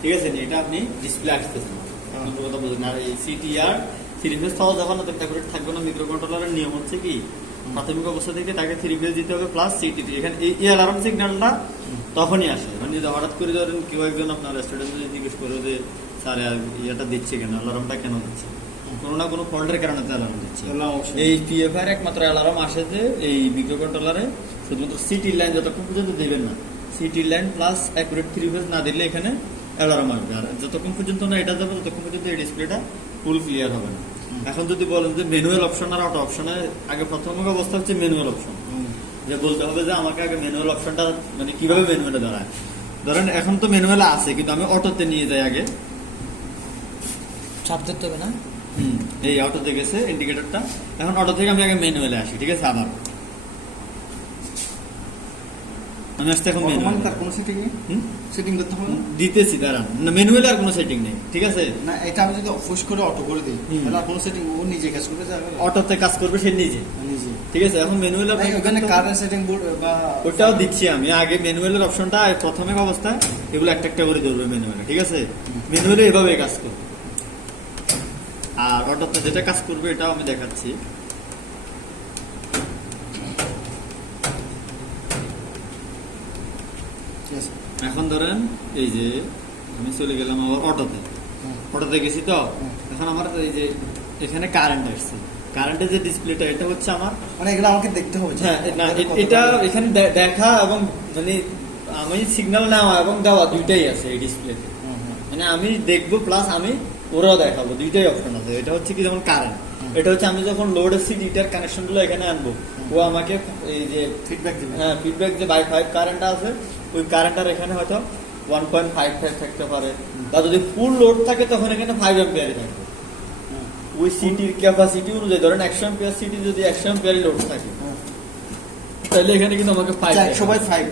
ঠিক আছে এটা আপনি ডিসপ্লে আসতেছে না কথা বলছেন আর এই সিটি আর থ্রি ফেজ তাও যখন না ডেকোরেট থাকবে না মিক্রো কন্ট্রোলারের নিয়ম হচ্ছে কি প্রাথমিক অবস্থা থেকে তাকে থ্রি ফেজ দিতে হবে প্লাস সিটি এখানে এই অ্যালার্ম সিগন্যালটা তখনই আসে। মানে যদি হঠাৎ করে ধরেন কেউ একজন আপনার রেস্টুরেন্টে যদি জিজ্ঞেস করে যে স্যার ইয়েটা দিচ্ছে কেন? অ্যালার্মটা কেন দিচ্ছে? কোনো না কোনো ফল্টের কারণে তো অ্যালার্ম দিচ্ছে। এই পিএফআই এর একমাত্র অ্যালার্ম আসে যে এই মিক্রো কন্ট্রোলারে শুধুমাত্র সিটি লাইন যতক্ষণ পর্যন্ত দেবেন না CT line plus accurate three phase না দিলে এখানে অ্যালার্ম আসবে। আর যতক্ষণ পর্যন্ত না এটা যাবে ততক্ষণ পর্যন্ত এই ডিসপ্লেটা ফুল ক্লিয়ার হবে না। এখন যদি বলেন যে ম্যানুয়াল অপশন আর অটো অপশনে আগে প্রাথমিক অবস্থা হচ্ছে ম্যানুয়াল অপশন যে বলতে হবে যে আমাকে আগে ম্যানুয়াল অপশনটা মানে কীভাবে ম্যানুয়ালে দাঁড়ায়? ধরেন এখন তো ম্যানুয়ালে আছে কিন্তু আমি অটোতে নিয়ে যাই আগে। চাপ ধরতে হবে না? হুম, এই অটোতে গেছে ইন্ডিকেটরটা এখন অটো থেকে আমি আগে ম্যানুয়ালে আসি ঠিক আছে? আবার। আমি আসতে এখন তার কোনো সেটিং নেই? হুম? সেটিং করতে হবে দিতেছি দাঁড়ান। না ম্যানুয়ালে আর কোনো সেটিং নেই ঠিক আছে? না এটা আমি যদি অফোস করে অটো করে দিই তাহলে আর কোনো সেটিং ও নিজে কাজ করবে যাবে। অটোতে কাজ করবে সে নিজে। নিজে। ঠিক আছে এখন ম্যানুয়াল নাই, ওখানে কারেন্ট সেটিং বোর্ড বা ওটাও দিচ্ছি আমি। আগে ম্যানুয়ালের অপশনটা প্রথমে অবস্থায় এগুলো একটা একটা করে ধরবে ম্যানুয়ালে ঠিক আছে? ম্যানুয়ালে এভাবে কাজ করবে। আর অটোতে যেটা কাজ করবে এটাও আমি দেখাচ্ছি ঠিক আছে এখন ধরেন এই যে আমি চলে গেলাম আবার অটোতে। অটোতে গেছি তো? এখন আমার এই যে এখানে কারেন্ট আসছে। কারেন্টের যে ডিসপ্লেটা এটা হচ্ছে আমার মানে এগুলো আমাকে দেখতে হবে হ্যাঁ এটা এখানে দেখা এবং মানে আমি সিগন্যাল নেওয়া এবং দেওয়া দুইটাই আছে এই ডিসপ্লেতে হুম। মানে আমি দেখব প্লাস আমি ওরাও দেখাবো দুইটাই অপশন আছে। এটা হচ্ছে কি যেমন কারেন্ট এটা হচ্ছে আমি যখন লোড এসি ডিটার কানেকশনগুলো এখানে আনব ও আমাকে এই যে ফিডব্যাক দিবে। হ্যাঁ ফিডব্যাক যে বাই ফাইভ কারেন্ট আছে ওই কারেন্টটার এখানে হয়তো ওয়ান পয়েন্ট ফাইভ ফাইভ থাকতে পারে। বা যদি ফুল লোড থাকে তখন এখানে ফাইভ এম্পিয়ারই থাকবে। ওই সিটির ক্যাপাসিটি অনুযায়ী ধরেন একশো এম্পিয়ার সিটি যদি একশো এম্পিয়ারই লোড থাকে তাহলে এখানে কিন্তু আমাকে ফাইভ আচ্ছা, একশো বাই ফাইভ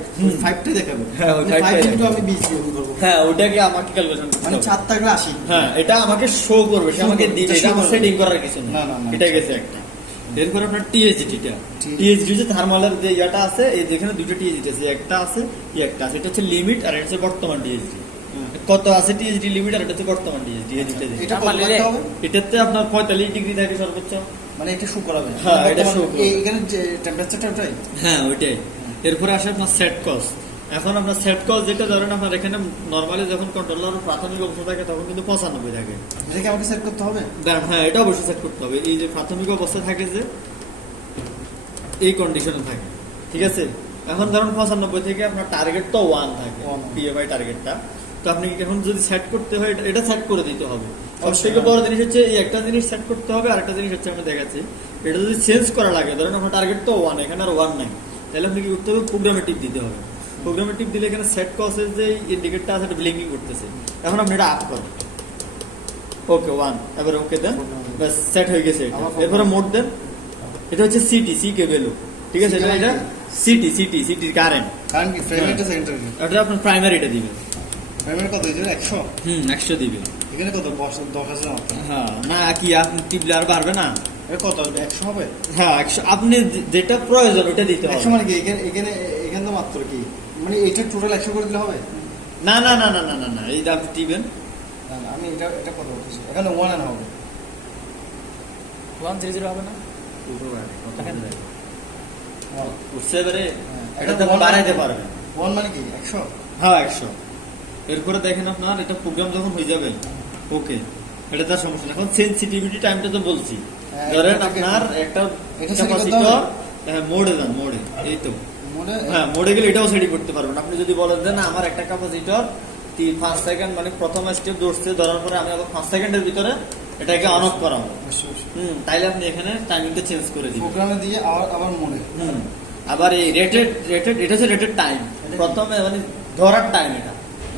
ফাইভটাই দেখাবে। হ্যাঁ, ফাইভ টাই কিন্তু আমি বিশ করব হ্যাঁ ওটাকে আমাকে ক্যালকুলেশন মানে চার থাকলে আশি হ্যাঁ এটা আমাকে শো করবে সে আমাকে দিবে এটা এটা আমার সেটিং করার কিছু না। এটা গেছে একটা। এরপর আপনার টিএইচডিটা। টিএইচডি যে থার্মালের যে ইয়াটা আছে এই যেখানে দুটো টিএইচডি আছে একটা আছে এই একটা আছে। এটা হচ্ছে লিমিট আর এটা হচ্ছে বর্তমান টিএইচডি কত আছে টিএইচডি লিমিট আর এটা হচ্ছে বর্তমান টিএইচডি এই দুটো এটা। এটাতে আপনার পঁয়তাল্লিশ ডিগ্রি থাকে সর্বোচ্চ। মানে এটা শো করাবে। হ্যাঁ, এটা show এখানে টেম্পারেচারটা ওটাই? হ্যাঁ ওইটাই। এরপরে আসে আপনার সেট কস এখন আপনার সেট কস যেটা ধরেন আপনার এখানে নর্মালি যখন কন্ট্রোলার প্রাথমিক অবস্থা থাকে তখন কিন্তু পঁচানব্বই থাকে। এটাকে আমাকে সেট করতে হবে? হ্যাঁ এটা অবশ্যই সেট করতে হবে। এই যে প্রাথমিক অবস্থা থাকে যে এই কন্ডিশনে থাকে। ঠিক আছে? এখন ধরুন পঁচানব্বই থেকে আপনার টার্গেট তো ওয়ান থাকে. পিএফআই টার্গেটটা তো আপনি এখন যদি সেট করতে হয় এটা- সেট করে দিতে হবে। সব অবশ্যই, থেকে হ্যাঁ। বড় জিনিস হচ্ছে এই একটা জিনিস সেট করতে হবে আর একটা জিনিস হচ্ছে আমি দেখাচ্ছি। এটা যদি চেঞ্জ করা লাগে ধরেন আপনার টার্গেট তো ওয়ান এখানে আর ওয়ান নাই। তাহলে আপনি কি করতে হবে? প্রোগ্রামে টিপ দিতে হবে। প্রোগ্রামে টিপ দিলে এখানে সেট কসের যে ইন্ডিকেটরটা আছে এটা ব্লিঙ্কিং করতেছে। এখন আপনি এটা আপ করেন। ওকে ওয়ান এবারে ওকে দেন ব্যাস সেট হয়ে গেছে এটা। এরপরে মোড দেন। এটা হচ্ছে সিটি সি কেবেল ঠিক আছে এটা এটা? সিটি সিটি সিটি কারেন্ট কারণ কি? ফ্রেম হ্যাঁ। রেটটা এটা আপনার প্রাইমারিটা দিবে ফ্রেম রেট কত হয়েছে? একশো? হুম একশো দিবে এখানে কত? দশ দশ হাজার মাত্র। হ্যাঁ না কি আপনি টিপলে আর পারবে না? এটা কত? হবে একশো হবে? হ্যাঁ একশো আপনি যেটা প্রয়োজন ওটা দিতে হবে। একশো মানে কি? এখানে এখানে মাত্র কি? মানে এটা টোটাল একশো করে দিলে হবে? না না না না না না না এই দাম টিপেন না, না, আমি এটা এটা কত বলতেছি। এখানে ওয়ান অ্যান্ড হবে। ওয়ান জিরো জিরো হবে না? উঠছে এবারে হ্যাঁ, এটা এটা তো বাড়াইতে মানে- পারবে। ওয়ান মানে কি? একশো? হ্যাঁ একশো। এরপরে দেখেন আপনার এটা প্রোগ্রাম যখন হয়ে যাবে ওকে এটা তার সমস্যা এখন সেন্সিটিভিটি টাইমটা তো বলছি। হ্যাঁ, ধরেন আপনার একটা ক্যাপাসিটর? হ্যাঁ মোড়ে যান মোড়ে এই তো। হ্যাঁ মোড়ে গেলে এটাও সেটি করতে পারবেন। আপনি যদি বলেন যে না আমার একটা ক্যাপাসিটর তিন পাঁচ সেকেন্ড মানে প্রথম স্টেপ ধরছে ধরার পরে আমি আবার পাঁচ সেকেন্ডের ভিতরে এটাকে অন অফ করাবো। হুম তাইলে আপনি এখানে টাইমিংটা চেঞ্জ করে দিবেন। প্রোগ্রামে দিয়ে আবার আবার মনে হুম আবার এই রেটেড রেটেড এটা হচ্ছে রেটেড টাইম প্রথমে মানে ধরার টাইম এটা।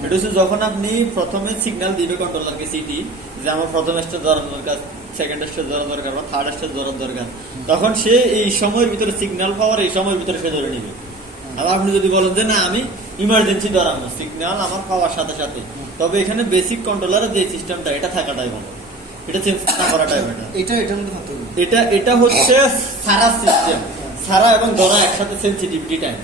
এটা হচ্ছে যখন আপনি প্রথমে সিগন্যাল দিবে কন্ট্রোলারকে সিটি যে আমার প্রথম স্টেজ ধরার দরকার সেকেন্ড স্টেজ ধরার দরকার বা থার্ড স্টেজ ধরার দরকার তখন সে এই সময়ের ভিতরে সিগন্যাল পাওয়ার এই সময়ের ভিতরে সে ধরে নিবে। আবার আপনি যদি বলেন যে না আমি ইমার্জেন্সি ধরাবো সিগন্যাল আমার পাওয়ার সাথে সাথে। তবে এখানে বেসিক কন্ট্রোলারের যে সিস্টেমটা এটা থাকাটাই ভালো। এটা চেঞ্জ না করাটাই বেটার এটা হবে। এটা এটা হচ্ছে সারা সিস্টেম সারা এবং ধরা একসাথে সেন্সিটিভিটি টাইম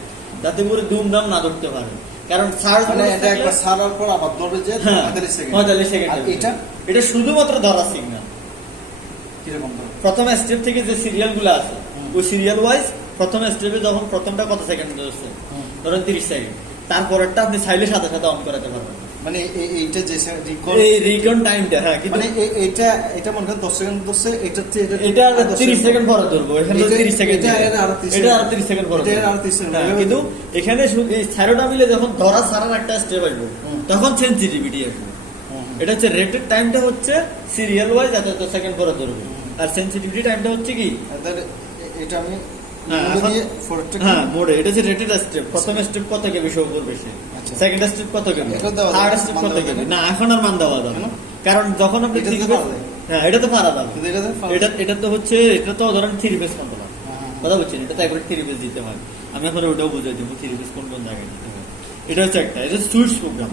যাতে করে দুমদাম না ধরতে পারে। কারণ সার্চ মানে এটা একবার সারার পর আবার ধরবে যে হ্যাঁ পঁয়তাল্লিশ সেকেন্ড। পঁয়তাল্লিশ সেকেন্ড এটা? এটা শুধুমাত্র ধরা সিগন্যাল কীরকম প্রথম স্টেপ থেকে যে সিরিয়ালগুলো আছে ওই সিরিয়াল ওয়াইজ প্রথম স্টেপে যখন প্রথমটা কত সেকেন্ড ধরছে? ধরেন তিরিশ সেকেন্ড তারপরেরটা আপনি চাইলে সাথে সাথে অন করাতে পারবেন। মানে এইটা যে রিকল এই টাইমটা হ্যাঁ কিন্তু মানে এটা এটা মনে করেন দশ সেকেন্ড ধরছে এটা এটা তিরিশ সেকেন্ড পরে ধরবো এখানে এটা- তিরিশ সেকেন্ড এটা আরও 30 তিরিশ সেকেন্ড পরে এটা এর 30 সেকেন্ড। কিন্তু এখানে এই স্যারোটা মিলে যখন ধরা সারার একটা স্টেপ আসব। তখন সেন্সিটিভিটি আসবে। এটা হচ্ছে রেটেড টাইমটা হচ্ছে সিরিয়াল ওয়াইজ এত এত সেকেন্ড পরে ধরবো। আর সেন্সিটিভিটি টাইমটা হচ্ছে কি? এটা আমি হ্যাঁ, মোড়ে হ্যাঁ এটা হচ্ছে রেটেড স্টেপ প্রথম স্টেপ কত কেবি শো করবে সে? আচ্ছা। সেকেন্ড স্টেপ কত কেবি এটা থার্ড মান কত না এখন আর মান দেওয়া যাবে না। কারণ যখন আপনি যায়। হ্যাঁ এটা তো পারা যাবে এটা এটা তো হচ্ছে এটা তো ধরেন থ্রি কন্ট্রোলার কথা বলছেন এটা তো একবার থ্রি দিতে হয়। আমি এখন ওটাও বুঝাই দেবো থ্রি কোন কোন জায়গায় দিতে হয়। এটা হচ্ছে একটা এটা সুইচ প্রোগ্রাম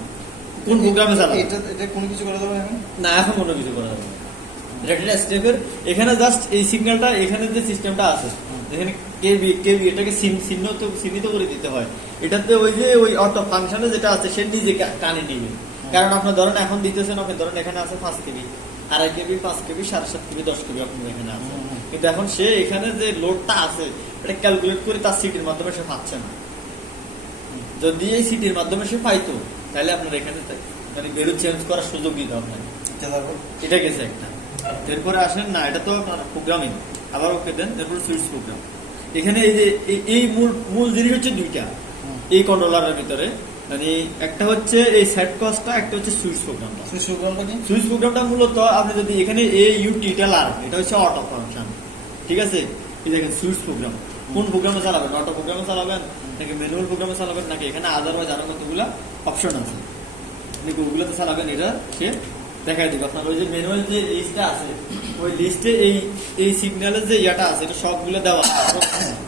কোন প্রোগ্রামে চালাবে? এটা এটা কোনো কিছু করা যাবে না এখন? কোনো কিছু করা যাবে না। স্টেপের এখানে জাস্ট এই সিগন্যালটা এখানে যে সিস্টেমটা আছে এখানে কেবি কেবি এটাকে চিহ্ন- চিহ্নিত করে দিতে হয়। এটাতে ওই যে ওই অটো ফাংশনে যেটা আছে সে নিজে কানে নিবে। কারণ আপনার ধরেন এখন দিতেছেন আপনি ধরেন এখানে আছে পাঁচ কেবি। আড়াই কেবি পাঁচ কেবি সাড়ে সাত কেবি দশ কেবি আপনার এখানে আছে। হুম, হুম। কিন্তু এখন সে এখানে যে লোডটা আছে এটা ক্যালকুলেট করে তার সিটির মাধ্যমে সে পাচ্ছে না। যদি এই সিটির মাধ্যমে সে পাইতো তাহলে আপনার এখানে মানে বেরো চেঞ্জ করার সুযোগ দিতে আপনাকে। এটা এটা গেছে একটা। এরপরে আসেন না এটা তো আপনার প্রোগ্রামিং আবার ওকে দেন এরপর সুইচ প্রোগ্রাম এখানে এই যে এই- মূল মূল জিনিস হচ্ছে দুইটা। এই কন্ট্রোলারের ভিতরে মানে একটা হচ্ছে এই সেট কস্টটা একটা হচ্ছে সুইচ প্রোগ্রামটা সেই সুগ্রামটা কি? সুইচ প্রোগ্রামটা মূলত আপনি যদি এখানে এ ইউ টিটেলার এটা হচ্ছে অটো ফাংশন ঠিক আছে? এই দেখেন সুইচ প্রোগ্রাম কোন প্রোগ্রামে চালাবেন? অটো প্রোগ্রামে চালাবেন? নাকি ম্যানুয়াল প্রোগ্রামে চালাবেন? নাকি এখানে আদারওয়াইজ আরও কতগুলা অপশন আছে? আপনি কোনগুলোতে চালাবেন? এটা সে দেখাই দিবে। আপনার ওই যে ম্যানুয়াল যে লিস্টটা আছে ওই লিস্টে এই এই সিগন্যালের যে ইয়েটা আছে এটা সবগুলো দেওয়া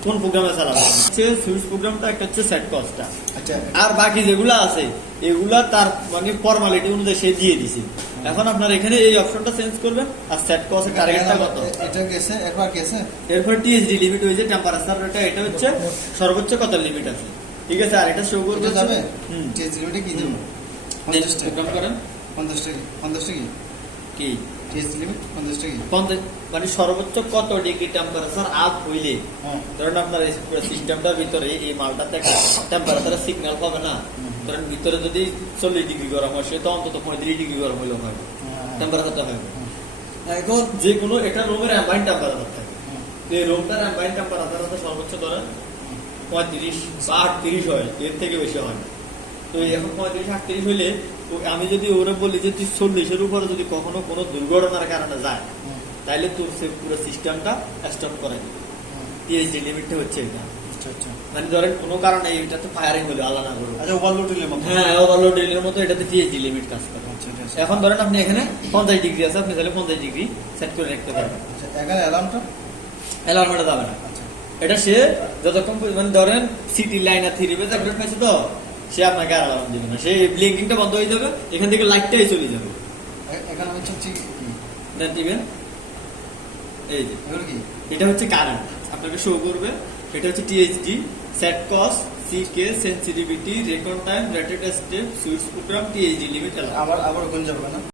কোন প্রোগ্রামে চালাবেন হচ্ছে সুইচ প্রোগ্রামটা একটা হচ্ছে সেট কস্টটা আচ্ছা। আর বাকি যেগুলো আছে এগুলা তার মানে ফর্মালিটি অনুযায়ী সে দিয়ে দিছে। এখন আপনার এখানে এই অপশনটা চেঞ্জ করবেন আর সেট কস্ট টার্গেটটা কত? এটা গেছে একবার গেছে? এরপর টিএসডি লিমিট হয়েছে টেম্পারেচার এটা এটা হচ্ছে সর্বোচ্চ কত লিমিট আছে? ঠিক আছে আর এটা শো এটা যাবে। হুম। টিএস লিমিটে কি দেবো? করেন। পঞ্চাশ টাকা পঞ্চাশ টাকা কি? টিএস লিমিট পঞ্চাশ টাকা পঞ্চাশ মানে সর্বোচ্চ কত ডিগ্রি টেম্পারেচার আপ হইলে? হ্যাঁ। ধরেন আপনার সিস্টেমটার ভিতরে এই মালটাতে টেম্পারেচারের সিগন্যাল পাবে না। ধরেন ভিতরে যদি চল্লিশ ডিগ্রি গরম হয় সে তো অন্তত পঁয়ত্রিশ ডিগ্রি গরম হইলেও হয়। হ্যাঁ। টেম্পারেচারটা হবে এখন যে কোনো এটা রুমের অ্যাম্বাইন টেম্পারেচার থাকে। তো এই রুমটার অ্যাম্বাইন টেম্পারেচার সর্বোচ্চ ধরেন পঁয়ত্রিশ বা আটত্রিশ হয় এর থেকে বেশি হয় না। তো এখন পঁয়ত্রিশ আটত্রিশ হইলে আমি যদি ওরা বলি যে তুই চল্লিশের উপরে যদি কখনো কোনো দুর্ঘটনার কারণে যায় তাইলে তোর সে পুরো সিস্টেমটা স্টপ করে টিএইচডি লিমিটটা হচ্ছে এটা। আচ্ছা আচ্ছা। মানে ধরেন কোনো কারণে এটা তো ফায়ারিং হলো আল্লাহ না আচ্ছা ওভারলোড মতো। হ্যাঁ ওভারলোড মতো এটাতে টিএইচডি লিমিট কাজ করে। আচ্ছা এখন ধরেন আপনি এখানে পঞ্চাশ ডিগ্রি আছে আপনি তাহলে পঞ্চাশ ডিগ্রি সেট করে রাখতে পারবেন এখানে অ্যালার্মটা অ্যালার্মটা যাবে না। এটা সে যতক্ষণ মানে ধরেন সিটি লাইন আর থ্রি বেজ আপডেট পাইছে তো সে আপনাকে আর অ্যালার্ম দেবে না। সে ব্লিঙ্কিংটা বন্ধ হয়ে যাবে এখান থেকে লাইটটাই চলে যাবে। এখানে আমি চাচ্ছি দেন দিবেন। এই যে। কি? এটা হচ্ছে কারেন্ট আপনাকে শো করবে। এটা হচ্ছে টিএইচডি সেট কস সিকে sensitivity record time rated step switch program THD limit আবার আবার ওখানে যাবে না?